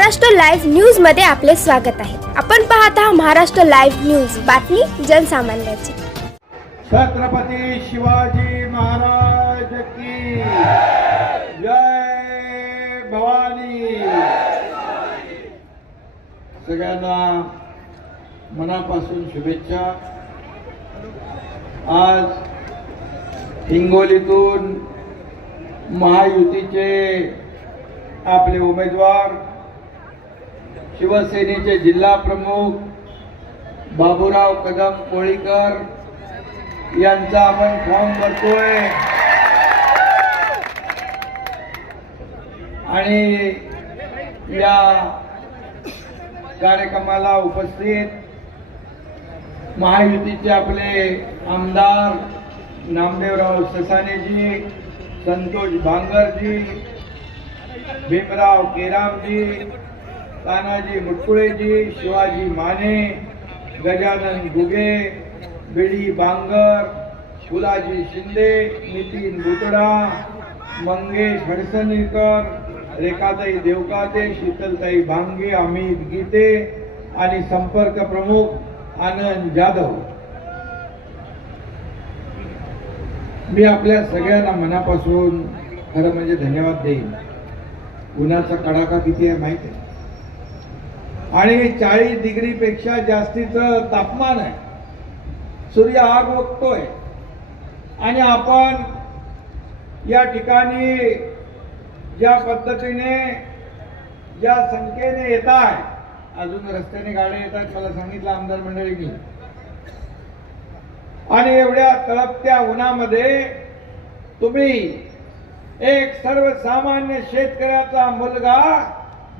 Maharashtra live news मध्ये आपले स्वागत आहे आपण पाहता महाराष्ट्र लाईव्ह न्यूज बातमी जनसामान्याची छत्रपती शिवाजी महाराज की जय भवानी सगळ्यांना मनापासून शुभेच्छा आज हिंगोलीतून महायुतीचे आपले उमेदवार शिवसेनेचे जिल्हा प्रमुख बाबुराव कदम कोळीकर यांचा आपण फॉर्म भरतोय आणि या कार्यक्रमाला उपस्थित महायुतीचे आपले आमदार नामदेवराव ससानेजी संतोष भांगरजी भीमराव केरामजी तानाजी मुटकुळेजी शिवाजी माने गजानन गुगे बिडी बांगर फुलाजी शिंदे नितीन बुतडा मंगेश हडसनकर रेखाताई देवकाते शीतलताई भांगे अमित गीते आणि संपर्क प्रमुख आनंद जाधव मी आपल्या सगळ्यांना मनापासून खरं म्हणजे धन्यवाद देईन उन्हाचा कडाका किती आहे माहिती आहे आणि चाळीस डिग्रीपेक्षा जास्तीचं तापमान आहे सूर्य आग ओकतोय आणि आपण या ठिकाणी ज्या पद्धतीने ज्या संख्येने येत आहे अजून रस्त्याने गाड्या आहेत मला सांगितलं आमदार मंडळींनी आणि एवढ्या तळपत्या उन्हामध्ये तुम्ही एक सर्वसामान्य शेतकऱ्याचा मुलगा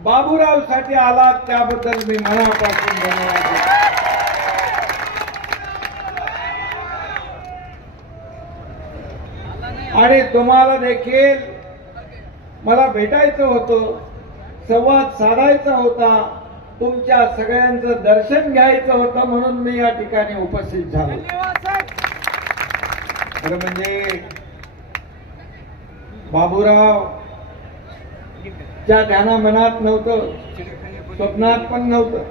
बाबूराव साठी आला त्याबद्दल मी मनापासून धन्यवाद आणि तुम्हाला देखील मला भेटायचं होतं संवाद साधायचा होता तुमच्या सगळ्यांचं दर्शन घ्यायचं होतं म्हणून मी या ठिकाणी उपस्थित झालो खरं म्हणजे बाबूराव त्यांना मनात नव्हतं स्वप्नात पण नव्हतं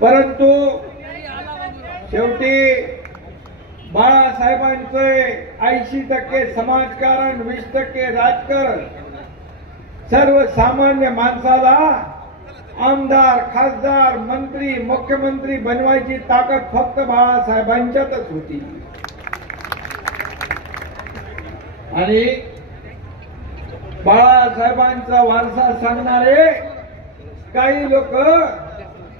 परंतु शेवटी बाळासाहेबांचे ऐंशी टक्के समाजकारण वीस टक्के राजकारण सर्वसामान्य माणसाला आमदार खासदार मंत्री मुख्यमंत्री बनवायची ताकद फक्त बाळासाहेबांच्यातच होती आणि बाळासाहेबांचा वारसा सांगणारे काही लोक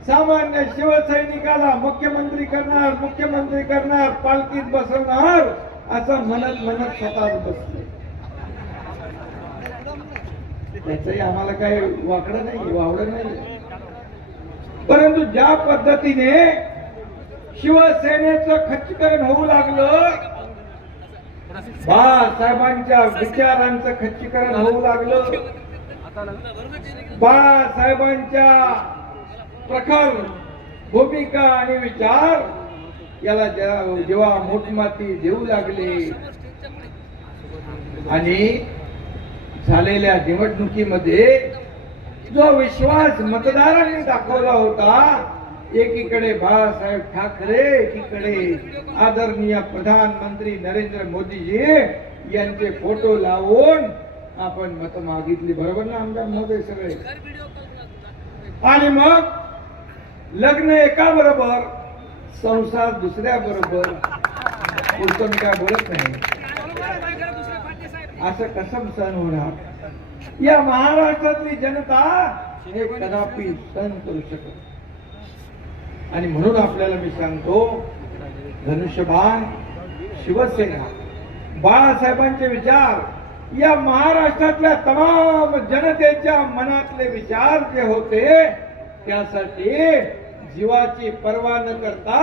सामान्य शिवसैनिकाला मुख्यमंत्री करणार मुख्यमंत्री करणार पालखीत बसवणार असं म्हणत म्हणत स्वतःच बसले त्याचही आम्हाला काही वाकडं नाही वावड नाही परंतु ज्या पद्धतीने शिवसेनेचं खच्चीकरण होऊ लागलं बाळासाहेबांच्या विचारांचं खच्चीकरण होऊ लागलं बाळासाहेबांच्या प्रखर भूमिका आणि विचार याला जेव्हा मोठमाती देऊ लागले आणि झालेल्या निवडणुकीमध्ये जो विश्वास मतदारांनी दाखवला होता एकीकडे बाळासाहेब ठाकरे एकीकडे आदरणीय प्रधानमंत्री नरेंद्र मोदीजी यांचे फोटो लावून आपण मत मागितली बरोबर ना आमदार मोदय सगळे आणि मग लग्न एका बरोबर संसार दुसऱ्या बरोबर उत्तम काय बोलत नाही असं कसम सण होणार या महाराष्ट्रातली जनता हे कदापि सण करू शकत आणि म्हणून आपल्याला मी सांगतो धनुष्यबाण शिवसेना बाळासाहेबांचे विचार या महाराष्ट्रातल्या तमाम जनतेच्या मनातले विचार जे होते त्यासाठी जीवाची पर्वा न करता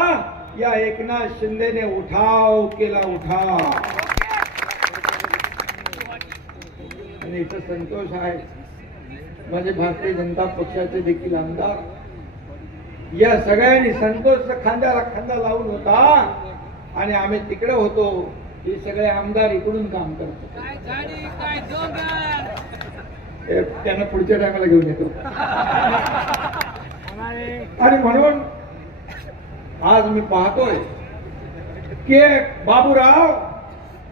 या एकनाथ शिंदेने उठाव केला उठाव आणि इथं संतोष आहे माझे भारतीय जनता पक्षाचे देखील आमदार या सगळ्यांनी संतोष खांद्याला खांदा लावून होता आणि आम्ही तिकडे होतो हे सगळे आमदार इकडून काम करतो त्यांना पुढच्या टायमाला घेऊन येतो आणि म्हणून आज मी पाहतोय की बाबूराव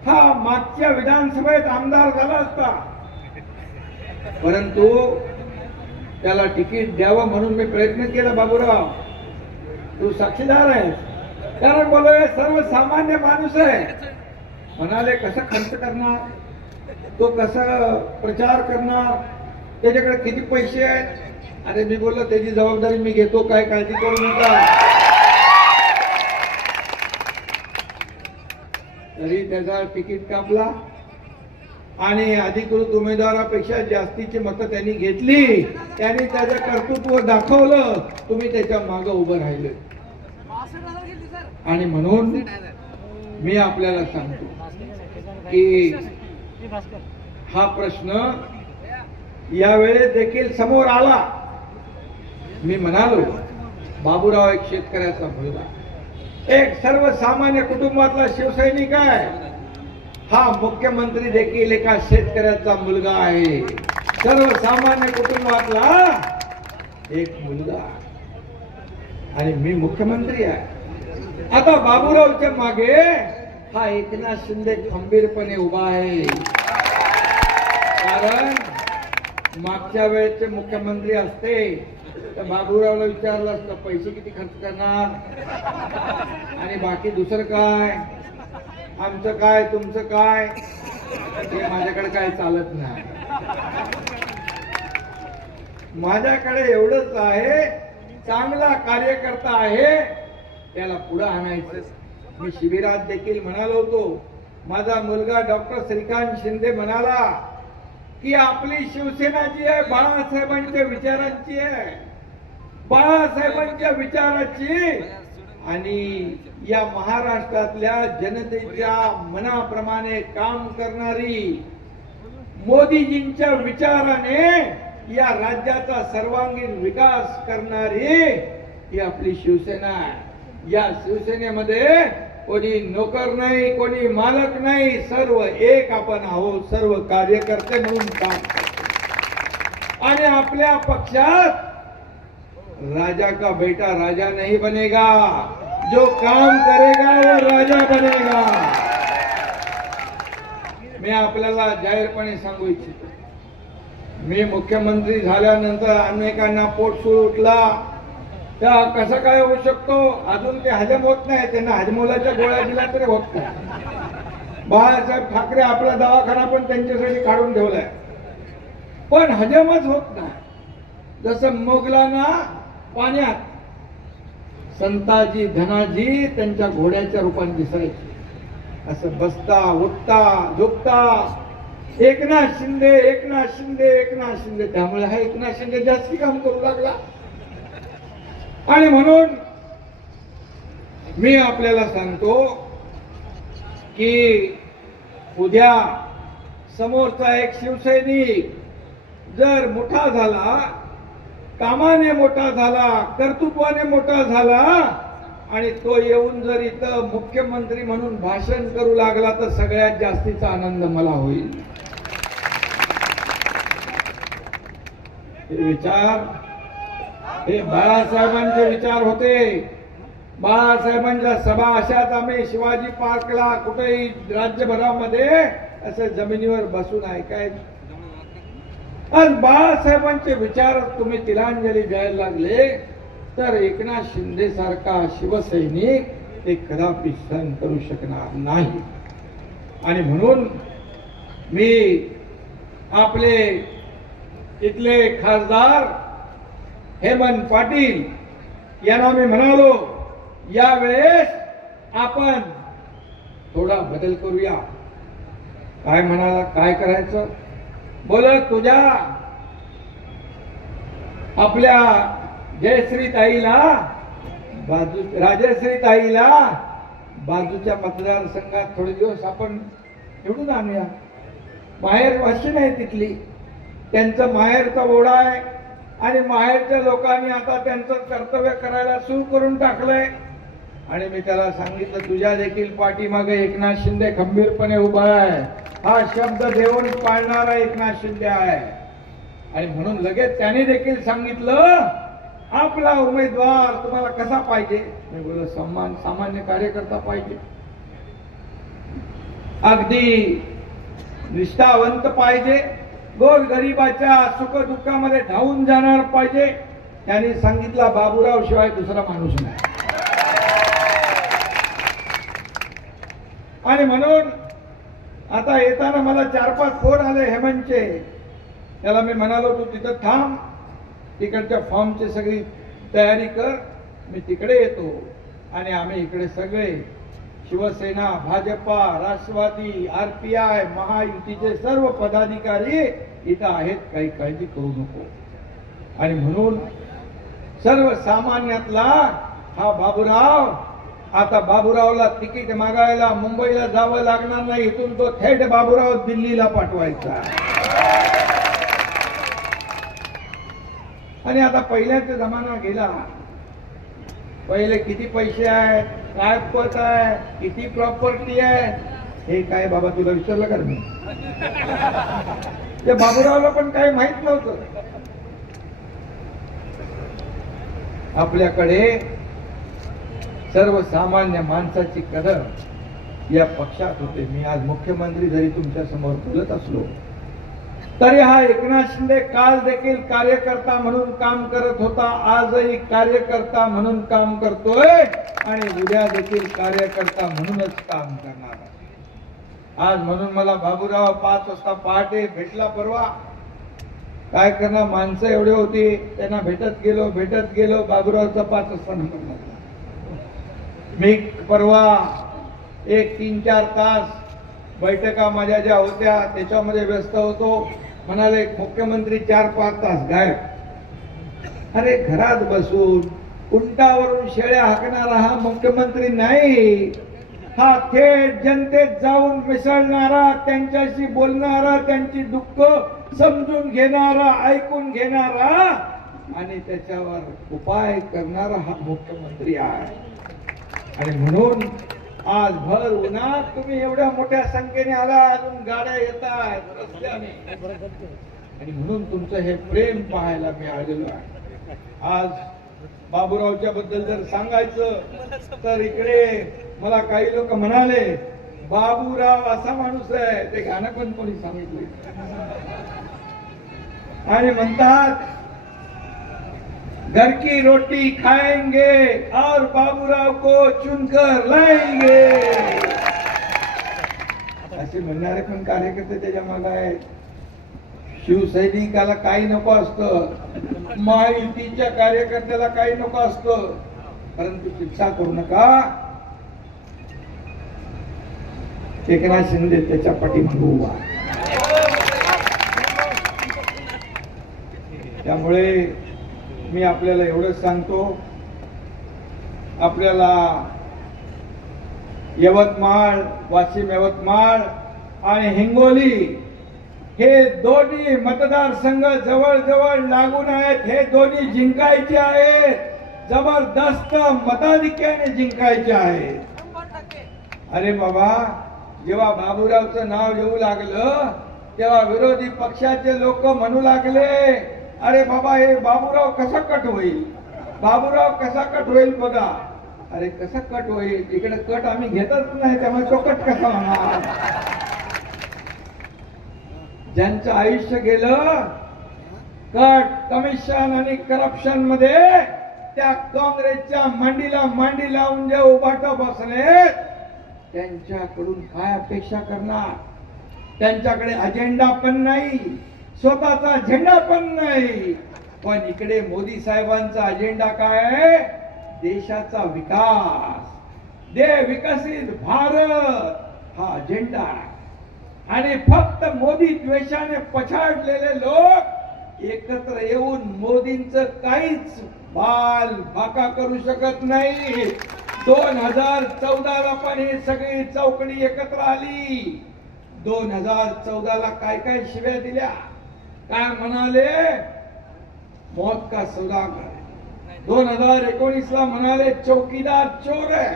हा मागच्या विधानसभेत आमदार झाला असता परंतु त्याला तिकीट द्यावं म्हणून मी प्रयत्न केला बाबूराव तू साक्षीदार आहेस कारण सर्व सर्वसामान्य माणूस आहे म्हणाले कसं खर्च करणार तो कसा प्रचार करणार त्याच्याकडे किती पैसे आहेत अरे मी बोललो त्याची जबाबदारी मी घेतो काय काळजी करू नका तरी त्याचा तिकीट कापला आणि अधिकृत उमेदवारापेक्षा जास्तीची मतं त्यांनी घेतली त्यांनी त्याचं कर्तृत्व दाखवलं तुम्ही त्याच्या मागे उभं राहिले आणि म्हणून मी आपल्याला सांगतो की हा प्रश्न यावेळेस देखील समोर आला मी म्हणालो बाबूराव एक शेतकऱ्याचा मुलगा एक सर्वसामान्य कुटुंबातला शिवसैनिक आहे हा मुख्यमंत्री देखील एका शेतकऱ्याचा मुलगा आहे सर्वसामान्य कुटुंबातला एक मुलगा आणि मी मुख्यमंत्री आहे आता बाबूरावच्या मागे हा एकनाथ शिंदे खंबीरपणे उभा आहे कारण मागच्या वेळेचे मुख्यमंत्री असते तर बाबूरावला विचारलं असतं पैसे किती खर्च करणार आणि बाकी दुसरं काय आमचं काय तुमचं काय हे माझ्याकडे काय चालत नाही माझ्याकडे एवढंच आहे चांगला कार्यकर्ता आहे त्याला पुढे आणायचं मी शिबिरात देखील म्हणालो होतो माझा मुलगा डॉक्टर श्रीकांत शिंदे म्हणाला की आपली शिवसेना जी आहे बाळासाहेबांच्या विचारांची आहे बाळासाहेबांच्या विचाराची आणि या महाराष्ट्रातल्या जनतेच्या मनाप्रमाणे काम करणारी मोदीजींच्या विचाराने या राज्याचा सर्वांगीण विकास करणारी ही आपली शिवसेना आहे या शिवसेनेमध्ये कोणी नोकर नाही कोणी मालक नाही सर्व एक आपण आहोत सर्व कार्यकर्ते म्हणून काम करतो आणि आपल्या पक्षात राजा का बेटा राजा नहीं बनेगा जो काम करेगा वो राजा बनेगा मी आपल्याला जाहीरपणे सांगू इच्छितो मी मुख्यमंत्री झाल्यानंतर अनेकांना पोट सुरू उठला त्या कसं काय होऊ शकतो अजून ते हजम होत नाही त्यांना हजमोलाच्या गोळ्या दिल्या तरी होत नाही बाळासाहेब ठाकरे आपला दवाखाना पण त्यांच्यासाठी काढून ठेवलाय पण हजमच होत नाही जसं मोगलांना पाण्यात संताजी धनाजी त्यांच्या घोड्याच्या रूपाने दिसायचे असं बसता उठता झोपता एकनाथ शिंदे एकनाथ शिंदे एकनाथ शिंदे त्यामुळे हा एकनाथ शिंदे जास्ती काम करू लागला आणि म्हणून मी आपल्याला सांगतो की उद्या समोरचा एक शिवसैनिक जर मोठा झाला कामाने मोठा झाला कर्तृत्वाने मोठा झाला आणि तो येऊन जर इथं मुख्यमंत्री म्हणून भाषण करू लागला तर सगळ्यात जास्तीचा आनंद मला होईल हे विचार हे बाळासाहेबांचे विचार होते बाळासाहेबांच्या सभा अशाच आम्ही शिवाजी पार्कला कुठेही राज्यभरामध्ये असं जमिनीवर बसून ऐकायचं आज बाळासाहेबांचे विचार तुम्ही तिलांजली द्यायला लागले तर एकनाथ शिंदे सारखा शिवसैनिक ते कदापि सहन करू शकणार नाही आणि म्हणून मी आपले इथले खासदार हेमंत पाटील यांना मी म्हणालो यावेळेस आपण थोडा बदल करूया काय म्हणाला काय करायचं बोल तुझ्या आपल्या जयश्री ताईला बाजू राजश्री ताईला बाजूच्या मतदारसंघात थोडे दिवस आपण निवडून आणूया माहेर वाशिन आहे तिथली त्यांचं माहेरचा ओढा आहे आणि माहेरच्या लोकांनी आता त्यांचं कर्तव्य करायला सुरू करून टाकलंय आणि मी त्याला सांगितलं तुझ्या देखील पाठीमागे एकनाथ शिंदे खंबीरपणे उभा आहे हा शब्द देऊन पाळणारा एकनाथ शिंदे आहे आणि म्हणून लगेच त्याने देखील सांगितलं आपला उमेदवार तुम्हाला कसा पाहिजे सन्मान सामान्य कार्यकर्ता पाहिजे अगदी निष्ठावंत पाहिजे गोर गरिबाच्या दुःखामध्ये धावून जाणार पाहिजे त्यांनी सांगितला बाबूराव शिवाय दुसरा माणूस नाही आणि म्हणून आता येताना मला चार पाच फोन आले हेमंतचे त्याला मी म्हणालो तू तिथं थांब तिकडच्या फॉर्मची सगळी तयारी कर मी तिकडे येतो आणि आम्ही इकडे सगळे Shiv Sena Bhajapa Rashtravadi R P I महायुतीचे सर्व पदाधिकारी इथं आहेत काही काळजी करू नको आणि म्हणून सर्वसामान्यातला हा बाबूराव आता बाबुरावला तिकीट मागायला मुंबईला जावं लागणार नाही इथून तो थेट बाबूराव दिल्लीला पाठवायचा आणि आता पहिल्याचा जमाना गेला पहिले किती पैसे आहे काय पत आहे किती प्रॉपर्टी आहे हे काय बाबा तुला विचारलं कर मी ते बाबूरावला पण काही माहित नव्हतं आपल्याकडे सर्वसामान्य माणसाची कदर या पक्षात होते मी आज मुख्यमंत्री जरी तुमच्या समोर बोलत असलो तरी हा एकनाथ शिंदे काल देखील कार्यकर्ता म्हणून काम करत होता आजही कार्यकर्ता म्हणून काम करतोय आणि उद्या देखील कार्यकर्ता म्हणूनच काम करणार आज म्हणून मला बाबूराव पाच वाजता पहाटे भेटला परवा काय करणार माणसं एवढे होती त्यांना भेटत गेलो भेटत गेलो बाबूरावचा पाच वाजता नंबर लागला मी परवा एक तीन चार तास बैठका माझ्या ज्या होत्या त्याच्यामध्ये व्यस्त होतो म्हणाले मुख्यमंत्री चार पाच तास गायब अरे घरात बसून उंटावरून शेळ्या हाकणारा हा मुख्यमंत्री नाही हा थेट जनतेत जाऊन मिसळणारा त्यांच्याशी बोलणारा त्यांची दुःख समजून घेणारा ऐकून घेणारा आणि त्याच्यावर उपाय करणारा हा मुख्यमंत्री आहे आणि म्हणून आज भर उन्हात तुम्ही एवढ्या मोठ्या संख्येने आला अजून गाड्या येतात रस्त्याने आणि म्हणून तुमचं हे प्रेम पाहायला मी आलेलो आहे आज बाबूरावच्या बद्दल जर सांगायचं तर इकडे मला काही लोक म्हणाले बाबूराव असा माणूस आहे ते गाणं पण कोणी सांगितले आणि म्हणतात घर की रोटी खाएंगे और बाबूराव को चुनकर लाएंगे असे म्हणणारे पण कार्यकर्ते त्याच्या मागे आहेत शिवसैनिकाला काही नको असतं महायुतीच्या कार्यकर्त्याला काही नको असतं परंतु शिक्षा करू नका एकनाथ शिंदे त्याच्या पाठी त्यामुळे मी आपल्याला एवढंच सांगतो आपल्याला यवतमाळ वाशिम यवतमाळ आणि हिंगोली हे दोन्ही मतदारसंघ जवळजवळ लागून आहेत हे दोन्ही जिंकायचे आहेत जबरदस्त मताधिक्याने जिंकायचे आहेत अरे बाबा जेव्हा बाबूरावचं नाव येऊ लागलं तेव्हा विरोधी पक्षाचे लोक म्हणू लागले अरे बाबा हे बाबूराव कसा कट होईल बाबूराव कसा कट होईल बघा अरे कसा कट होईल इकडे कट आम्ही घेतच नाही त्यामुळे तो कट कसा होणार ज्यांचं आयुष्य गेलं कट कमिशन आणि करप्शन मध्ये त्या काँग्रेसच्या मांडीला मांडी लावून जे उभाट बसले त्यांच्याकडून काय अपेक्षा करणार त्यांच्याकडे अजेंडा पण नाही स्वतःचा झेंडा पण नाही पण इकडे मोदी साहेबांचा अजेंडा काय देशाचा विकास दे विकसित भारत हा अजेंडा आणि फक्त मोदी द्वेषाने पछाडलेले लोक एकत्र येऊन मोदींच काहीच बाल भाका करू शकत नाही दोन हजार चौदा ला पण ही सगळी चौकडी एकत्र आली दोन हजार चौदा ला काय काय शिव्या दिल्या काय म्हणाले मौत का सौदा दोन हजार एकोणीस ला म्हणाले चौकीदार चोर आहे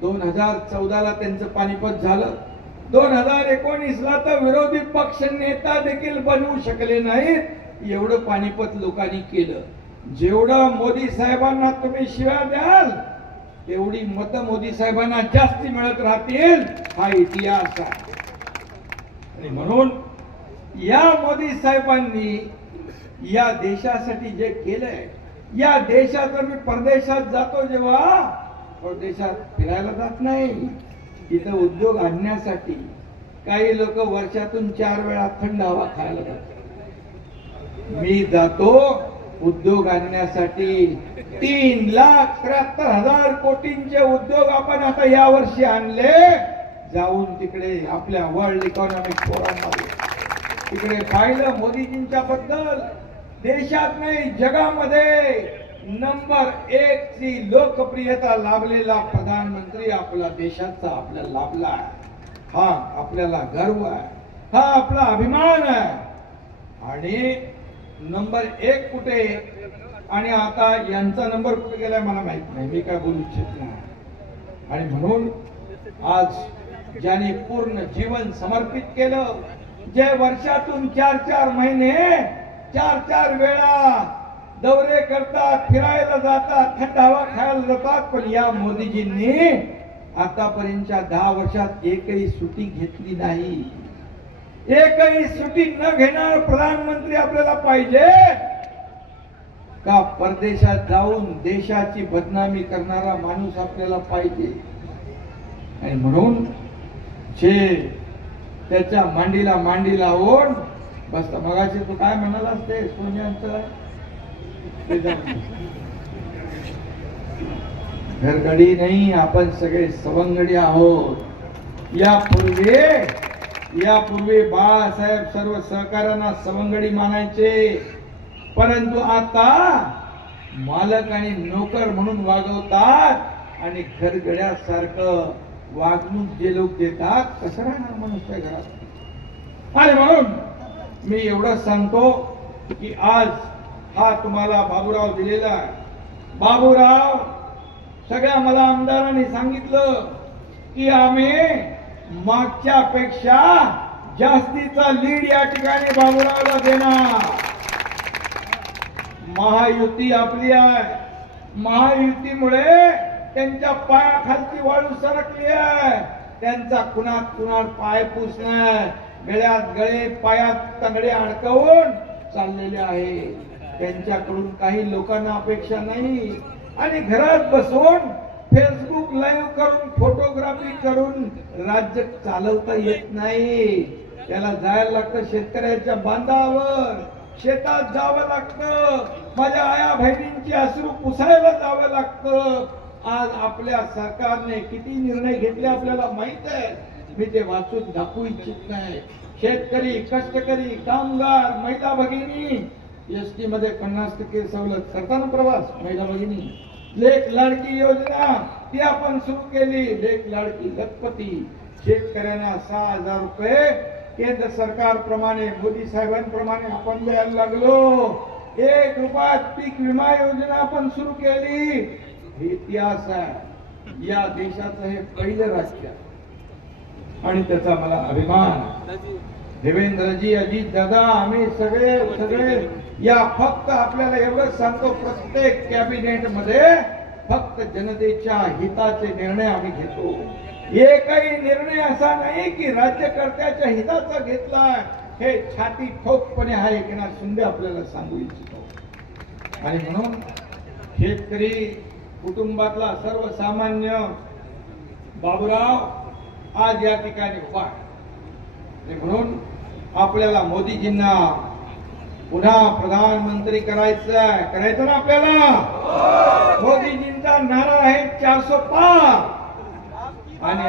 दोन हजार चौदा ला त्यांचं पानिपत झालं दोन हजार एकोणीस ला तर विरोधी पक्ष नेता देखील बनवू शकले नाहीत एवढं पानिपत लोकांनी केलं जेवढं मोदी साहेबांना तुम्ही शिव्या द्याल तेवढी मतं मोदी साहेबांना जास्ती मिळत राहतील हा इतिहास आहे आणि म्हणून या मोदी साहेबांनी या देशासाठी जे केलंय या देशात मी परदेशात जातो जेव्हा परदेशात फिरायला जात नाही तिथं उद्योग आणण्यासाठी काही लोक वर्षातून चार वेळा थंड हवा खायला जात मी जातो उद्योग आणण्यासाठी तीन लाख त्र्याहत्तर हजार कोटींचे उद्योग आपण आता या वर्षी आणले जाऊन तिकडे आपल्या वर्ल्ड इकॉनॉमिक फोरम मध्ये तिकडे पाहिलं मोदीजींच्या बद्दल देशात नाही जगामध्ये नंबर एक ची लोकप्रियता लाभलेला प्रधानमंत्री आपला देशाचा आपल्याला लाभला आहे हा आपल्याला गर्व आहे हा आपला अभिमान आहे आणि नंबर एक कुठे आणि आता यांचा नंबर कुठे गेलाय मला माहित नाही मी काय बोलू इच्छित नाही आणि म्हणून आज ज्याने पूर्ण जीवन समर्पित केलं जे वर्षातून चार चार महिने चार चार वेळा दौरे करतात फिरायला जातात थंड हवा खायला जातात पण या मोदीजींनी आतापर्यंतच्या दहा वर्षात एकही सुटी घेतली नाही एकही सुटी न घेणार प्रधानमंत्री आपल्याला पाहिजे का परदेशात जाऊन देशाची बदनामी करणारा माणूस आपल्याला पाहिजे आणि म्हणून जे त्याच्या मांडीला मांडी लावून बसत मगाशी तू काय म्हणाल असते सोन्यांचं घरगडी नाही आपण सगळे सवंगडी आहोत यापूर्वी यापूर्वी बाळासाहेब सर्व सहकाऱ्यांना सवंगडी मानायचे परंतु आता मालक आणि नोकर म्हणून वागवतात आणि घरगड्यासारखं वागणूक जे लोक देतात कसं राहणार मनुष्य घरात अरे म्हणून मी एवढं सांगतो की आज हा तुम्हाला बाबुराव दिलेला आहे बाबूराव सगळ्या मला आमदारांनी सांगितलं की आम्ही मागच्या पेक्षा जास्तीचा लीड या ठिकाणी बाबूरावला देणार महायुती आपली आहे महायुतीमुळे त्यांच्या पायाखालची वाळू सरकली आहे त्यांचा कुणात कुणात पाय पुसणं गळ्यात गळे पायात तंगडे अडकवून चाललेले आहे त्यांच्याकडून काही लोकांना अपेक्षा नाही आणि घरात बसून फेसबुक लाईव्ह करून फोटोग्राफी करून राज्य चालवता येत नाही त्याला जायला लागतं शेतकऱ्याच्या बांधावर शेतात जावं लागतं माझ्या आया बहिणींची अश्रू पुसायला जावं लागतं आज आपल्या सरकारने किती निर्णय घेतले आपल्याला माहित आहे मी ते वाचून दाखवू इच्छित नाही शेतकरी कष्टकरी कामगार महिला भगिनी एस टी मध्ये पन्नास टक्के सवलत करताना प्रवास महिला भगिनी लेख लाडकी योजना ती आपण सुरू केली लेख लाडकी लखपती शेतकऱ्यांना सहा हजार रुपये केंद्र सरकार प्रमाणे मोदी साहेबांप्रमाणे आपण द्यायला लागलो एक रुपयात पीक विमा योजना आपण सुरू केली हे इतिहास आहे या देशाचं हे पहिलं आहे आणि त्याचा मला अभिमान देवेंद्रजी अजित दादा आम्ही सगळे सगळे या फक्त आपल्याला एवढंच सांगतो प्रत्येक कॅबिनेट मध्ये फक्त जनतेच्या हिताचे निर्णय आम्ही घेतो एकही निर्णय असा नाही की राज्यकर्त्याच्या हिताचा घेतला हे छाती ठोकपणे की ना शिंदे आपल्याला सांगू इच्छितो आणि म्हणून शेतकरी कुटुंबातला सर्वसामान्य बाबुराव आज या ठिकाणी उभा म्हणून आपल्याला मोदीजींना पुन्हा प्रधानमंत्री करायचं करायचं ना आपल्याला मोदीजींचा नारा आहे चारशे पार आणि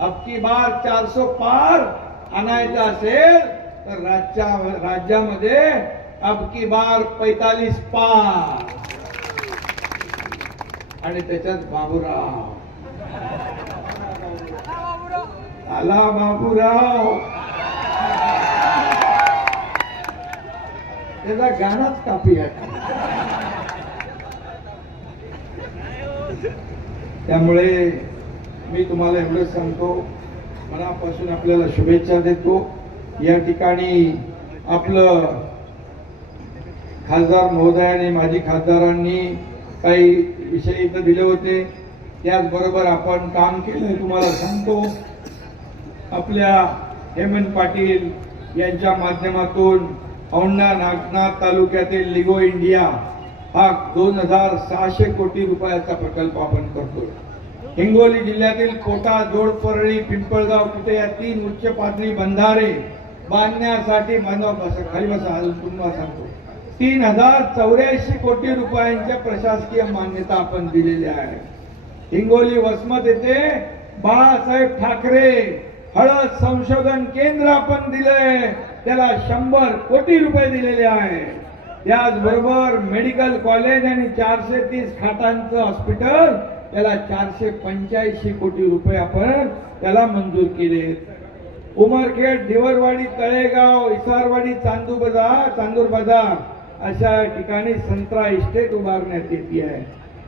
अबकी बार चारशे पार आणायचा असेल तर राज्यामध्ये अबकी बार पैतालीस पार आणि त्याच्यात बाबूराव आला बाबूराव त्याचा गाणाच कापी आहे त्यामुळे मी तुम्हाला एवढंच सांगतो मनापासून आपल्याला शुभेच्छा देतो या ठिकाणी आपलं खासदार महोदयाने माजी खासदारांनी काही विषय इथं दिले होते त्याचबरोबर आपण काम केलं तुम्हाला सांगतो आपल्या हेमंत पाटील यांच्या माध्यमातून औंढा नागनाथ तालुक्यातील लिगो इंडिया हा दोन हजार सहाशे कोटी रुपयाचा प्रकल्प आपण करतो हिंगोली जिल्ह्यातील कोटा जोडपरळी पिंपळगाव तिथे या तीन उच्च पातळी बंधारे बांधण्यासाठी मानव खाली बसा अजून तुम्हाला सांगतो तीन हजार चौऱ्याऐंशी कोटी रुपयांच्या प्रशासकीय मान्यता आपण दिलेल्या आहे हिंगोली वसमत येथे बाळासाहेब ठाकरे हळद संशोधन केंद्र आपण दिले त्याला शंभर कोटी रुपये दिलेले आहे त्याचबरोबर मेडिकल कॉलेज आणि चारशे तीस खाटांचं हॉस्पिटल त्याला चारशे पंच्याऐंशी कोटी रुपये आपण त्याला मंजूर केले उमरखेड दिवरवाडी तळेगाव इसारवाडी चांदू बाजार चांदूर बाजार अशा ठिकाणी संत्रा इस्टेट उभारण्यात येते आहे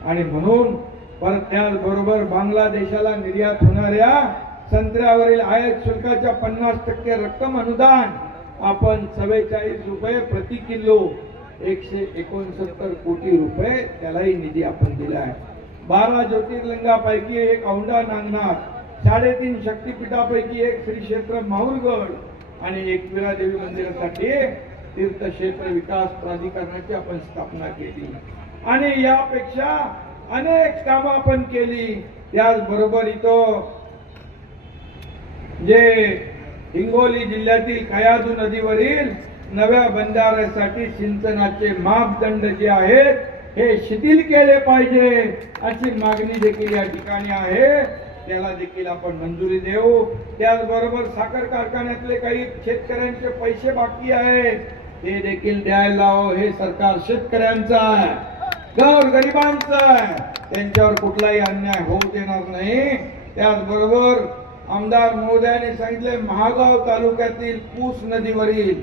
आणि म्हणून परत त्याचबरोबर बांगलादेशाला निर्यात होणाऱ्या संत्र्यावरील आयात शुल्काच्या पन्नास टक्के रक्कम अनुदान आपण चव्वेचाळीस रुपये प्रति किलो एकशे एकोणसत्तर कोटी रुपये त्यालाही निधी आपण दिला आहे बारा ज्योतिर्लिंगापैकी एक औंढा नागनाथ साडेतीन शक्तिपीठापैकी एक श्री क्षेत्र आणि एक विरादेवी मंदिरासाठी तीर्थक्षेत्र विकास प्राधिकरणाची आपण स्थापना केली आणि यापेक्षा अनेक कामं आपण केली त्याचबरोबर इथं जे हिंगोली जिल्ह्यातील कयादू नदीवरील नव्या बंधाऱ्यासाठी सिंचनाचे मापदंड जे आहेत हे शिथिल केले पाहिजे अशी मागणी देखील या ठिकाणी आहे त्याला देखील आपण मंजुरी देऊ त्याचबरोबर साखर कारखान्यातले काही शेतकऱ्यांचे पैसे बाकी आहेत ते देखील द्यायला हे सरकार शेतकऱ्यांचं आहे गौर गरिबांचं आहे त्यांच्यावर कुठलाही अन्याय होऊ देणार नाही त्याचबरोबर आमदार महोदयाने सांगितले महागाव तालुक्यातील पूस नदीवरील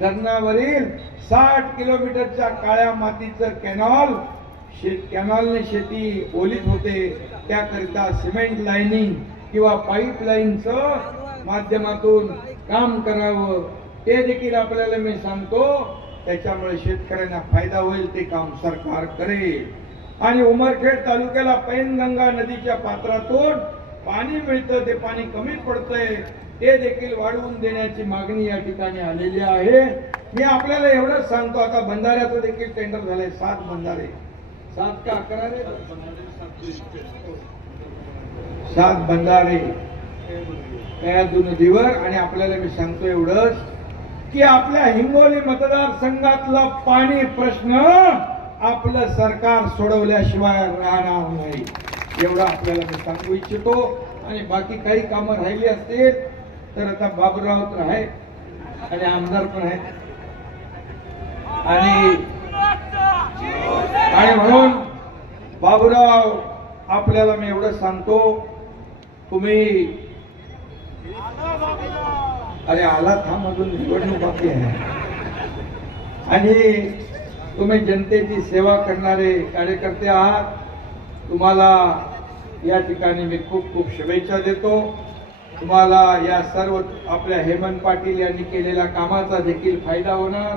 धरणावरील साठ किलोमीटरच्या काळ्या मातीचं कॅनॉल कॅनॉलने शेती ओलीत होते त्याकरिता सिमेंट लाईनिंग किंवा पाईप लाईनच माध्यमातून काम करावं ते देखील आपल्याला मी सांगतो त्याच्यामुळे शेतकऱ्यांना फायदा होईल ते काम सरकार करेल आणि उमरखेड तालुक्याला पैनगंगा नदीच्या पात्रातून पाणी मिळतं ते पाणी कमी पडतंय ते देखील वाढवून देण्याची मागणी या ठिकाणी आलेली आहे मी आपल्याला एवढंच सांगतो आता बंधाऱ्याचं देखील टेंडर झालंय सात बंधारे सात का अकरा रे सात बंधारे आणि आपल्याला मी सांगतो एवढंच की आपल्या हिंगोली मतदारसंघातला पाणी प्रश्न आपलं सरकार सोडवल्याशिवाय राहणार नाही एवढं आपल्याला मी सांगू इच्छितो आणि बाकी काही कामं राहिली असतील तर आता बाबूराव तर आहे आणि आमदार पण आहे आणि आणि म्हणून बाबुराव आपल्याला मी एवढं सांगतो तुम्ही अरे आला थांब अजून निवडणूक बाकी आहे आणि तुम्ही जनतेची सेवा करणारे कार्यकर्ते आहात तुम्हाला या ठिकाणी मी खूप खूप शुभेच्छा देतो तुम्हाला या सर्व आपल्या हेमंत पाटील यांनी केलेल्या कामाचा देखील फायदा होणार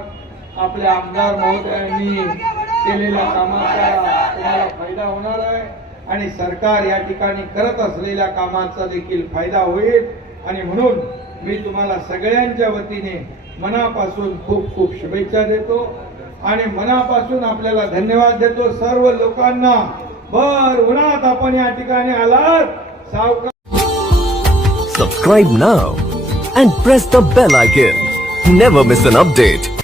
आपल्या आमदार महोदयांनी केलेल्या कामाचा तुम्हाला फायदा होणार आहे आणि सरकार या ठिकाणी करत असलेल्या कामाचा देखील फायदा होईल आणि म्हणून मी तुम्हाला सगळ्यांच्या वतीने मनापासून खूप खूप शुभेच्छा देतो आणि मनापासून आपल्याला धन्यवाद देतो सर्व लोकांना भर उन्हात आपण या ठिकाणी आलात सावकार subscribe now and press the bell icon never miss an update